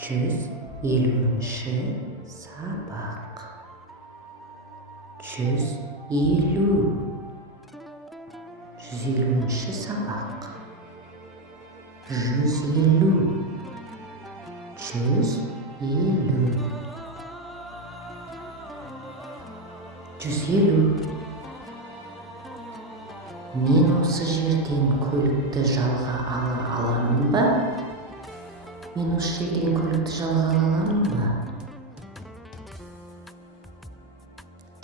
150-ші сабақ. 150. 150-ші сабақ. 150. 150. 150. Мен осы жерден көлікті жалға ала аламын ба? Мен осы жерден көлікті жалға ала аламын ба?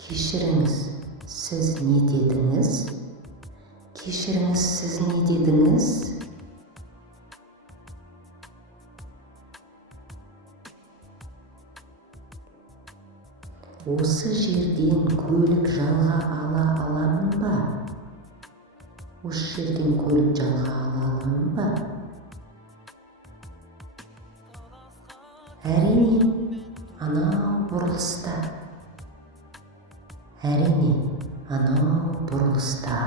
Кешіріңіз, сіз не дедіңіз? Кешіріңіз, сіз не дедіңіз? Осы жерден көлік жалға ала аламын ба? Осы жерден көлік жалға ала аламын ба? Әрине, анау бұрылыста. Әрине, анау бұрылыста.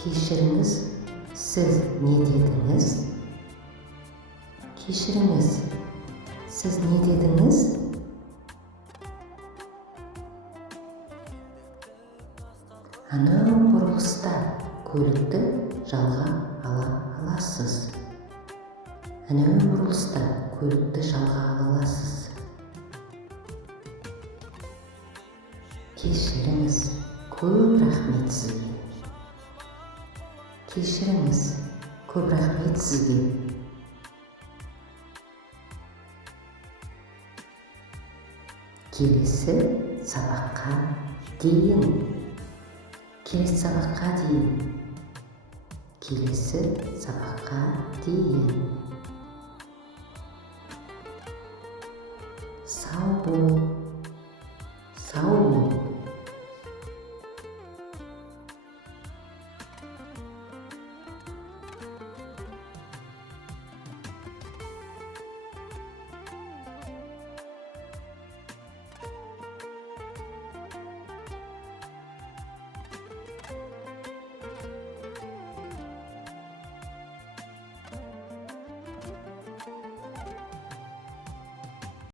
Кешіріңіз, сіз не дедіңіз? Кешіріңіз, сіз не дедіңіз? Анау бұрылыста көлікті жалға ала аласыз. Анау бұрылыста көлікті жалға ала аласыз. Кешіріңіз, көп рахмет сізге. Кешіріңіз, көп рахмет сізге. Келесі сабаққа дейін. Келесі сабаққа дейін. Келесі сабаққа дейін.